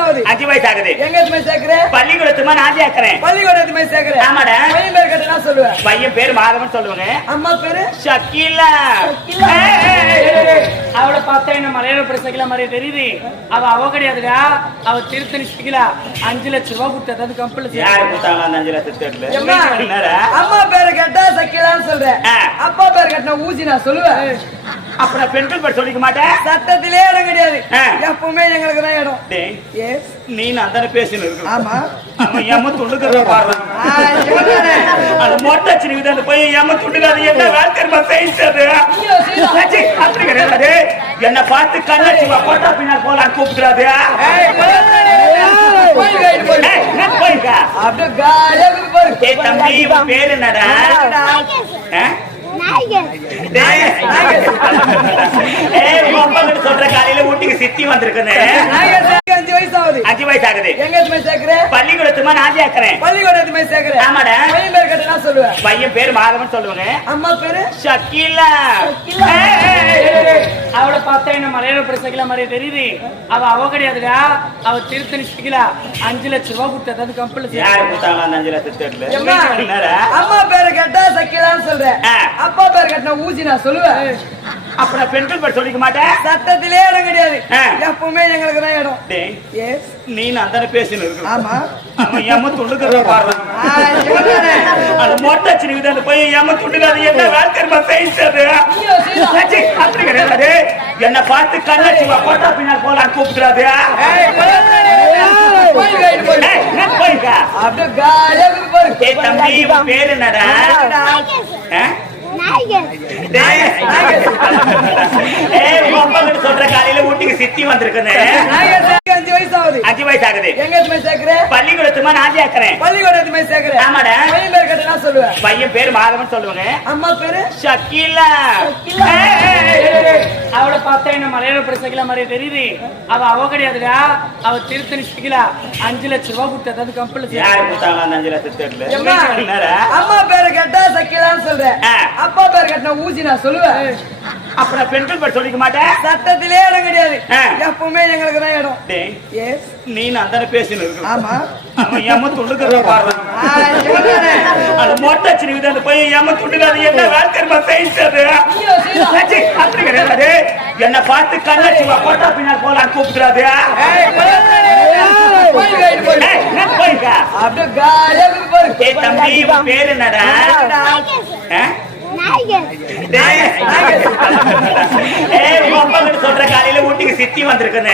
வயசாகுது. 5 வயசு ஆகுது. எங்க எதுமே சேர்க்கிற? பள்ளிக்கூடத்துமா நான் சேர்க்கிறேன். பள்ளிக்கூடம் எதுமே சேர்க்கிற? ஆமாடா. பையன் பேர் கேட்டா சொல்லுவேன். பையன் பேரு மாதவன் சொல்லுவாங்க. அம்மா பேரு ஷக்கீலா. அவளை பார்த்தா என்ன மலையாள பிரசகிலா மாதிரி தெரியுது. அவ கிடையாதுடா, அவ திருத்தணி சகிலா. 5 லட்சம் ரூபாய் கொடுத்தா அது கம்பெனி. யாரு கொடுத்தாங்க அந்த 5 லட்சத்தை? அம்மா பேரை கேட்டா சக்கிலான்னு சொல்றேன். அப்பா பேர் கேட்டா ஊசி நான் சொல்லுவேன். அப்புறம் பெண்கள் பேர் சொல்லிக்க மாட்டேன். சட்டத்திலே இடம் கிடையாது. எப்பவுமே எங்களுக்கு தான் இடம். நீ நான் தானே பேசினு இருக்கு. ஆமா. அவன் ஏமா துண்டுக்கிறத பாரு. அது மொட்டை சினிக்கு அந்த பையன் ஏமா துண்டுக்காது. என்ன வேலைமா பேசுறது? அப்படி கிடையாது. என்ன பார்த்து கண்ணாச்சி போட்டா பின்னால் போலாம் கூப்பிடுறாது. தம்பி பேரு என்னடா? சொல்ற காலையில ஊட்டிக்கு சித்தி வந்திருக்குன்னு. 5 வயசாகுது. 5 வயசு ஆகுது. எங்க எதுமே சேர்க்கிற? பள்ளிக்கூடத்துமா நான் சேர்க்கிறேன். பள்ளிக்கூடம் எதுமே சேர்க்கிற? ஆமாடா. பையன் பேர் கேட்டா சொல்லுவேன். பையன் பேரு மாதவன் சொல்லுவாங்க. அம்மா பேரு ஷக்கீலா. அவளை பார்த்தா என்ன மலையாள பிரசகிலா மாதிரி தெரியுது. அவ கிடையாதுடா, அவ திருத்தணி சகிலா. 5 லட்சம் ரூபாய் கொடுத்தா அது கம்பெனி. யாரு கொடுத்தாங்க அந்த 5 லட்சத்தை? அம்மா பேரை கேட்டா சக்கிலான்னு சொல்றேன். அப்பா பேர் கேட்டா ஊசி நான் சொல்லுவேன். அப்புறம் பெண்கள் பேர் சொல்லிக்க மாட்டேன். சட்டத்திலே இடம் கிடையாது. எப்பவுமே எங்களுக்கு தான் இடம். நீ நான் தானே பேசினு இருக்கு. ஆமா. அவன் ஏமா துண்டுக்கிறத பாரு. அது மொட்டை சினிக்கு அந்த பையன் ஏமா துண்டுக்காது. என்ன வேலைமா பேசுறது? அப்படி கிடையாது. என்ன பார்த்து கண்ணாச்சி போட்டா பின்னால் போலாம் கூப்பிடுறாது. தம்பி பேரு என்னடா? சொல்ற காலையில ஊட்டிக்கு சித்தி வந்திருக்குன்னு. 5 வயசாகுது. 5 வயசு ஆகுது. எங்க எதுமே சேர்க்கிற? பள்ளிக்கூடத்துமா நான் சேர்க்கிறேன். பள்ளிக்கூடம் எதுமே சேர்க்கிற? ஆமாடா. பையன் பேர் கேட்டா சொல்லுவேன். பையன் பேரு மாதவன் சொல்லுவாங்க. அம்மா பேரு ஷக்கீலா. அவளை பார்த்தா என்ன மலையாள பிரசகிலா மாதிரி தெரியுது. அவ கிடையாதுடா, அவ திருத்தணி சகிலா. 5 லட்சம் ரூபாய் கொடுத்தா அது கம்பெனி. யாரு கொடுத்தாங்க அந்த 5 லட்சத்தை? அம்மா பேரை கேட்டா சக்கிலான்னு சொல்றேன். அப்பா பேர் கேட்டா ஊசி நான் சொல்லுவேன். அப்புறம் பெண்கள் பேர் சொல்லிக்க மாட்டேன். சட்டத்திலே இடம் கிடையாது. எப்பவுமே எங்களுக்கு தான் இடம். நீ நான் தானே பேசினு இருக்கு. ஆமா. அவன் ஏமா துண்டுக்கிறத பாரு. அது மொட்டை சினிக்கு அந்த பையன் ஏமா துண்டுக்காது. என்ன வேலைமா பேசுறது? அப்படி கிடையாது. என்ன பார்த்து கண்ணாச்சி போட்டா பின்னால் போலாம் கூப்பிடுறாது. தம்பி பேரு என்னடா? சொல்ற காலையில ஊட்டிக்கு சித்தி வந்திருக்குன்னு.